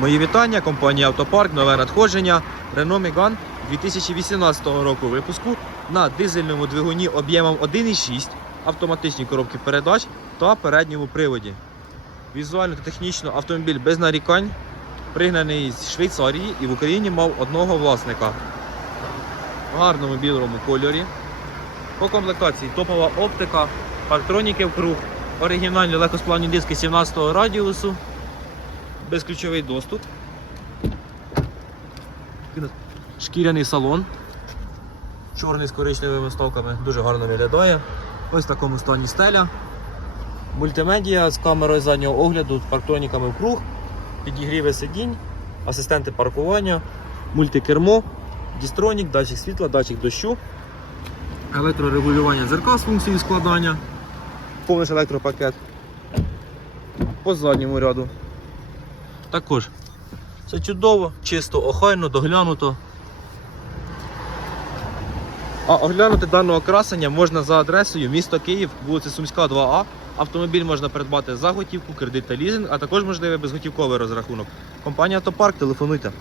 Мої вітання, компанія Автопарк, нове надходження Renault Megane 2018 року випуску на дизельному двигуні об'ємом 1,6, автоматичній коробки передач та передньому приводі. Візуально та технічно автомобіль без нарікань, пригнаний з Швейцарії і в Україні мав одного власника. В гарному білому кольорі. По комплектації топова оптика, парктроніки в круг, оригінальні легкосплавні диски 17 го радіусу, безключовий доступ. Шкіряний салон. Чорний з коричневими вставками, дуже гарно виглядає. Ось в такому стані стеля. Мультимедіа з камерою заднього огляду, парктроніками круг, підігріви сидінь, асистенти паркування, мультикермо, дістронік, датчик світла, датчик дощу, електрорегулювання дзеркал з функцією складання, повністю електропакет по задньому ряду. Також це чудово, чисто, охайно, доглянуто. А оглянути даного красення можна за адресою місто Київ, вулиця Сумська, 2А. Автомобіль можна придбати за готівку, кредит та лізинг, а також можливий безготівковий розрахунок. Компанія Автопарк, телефонуйте.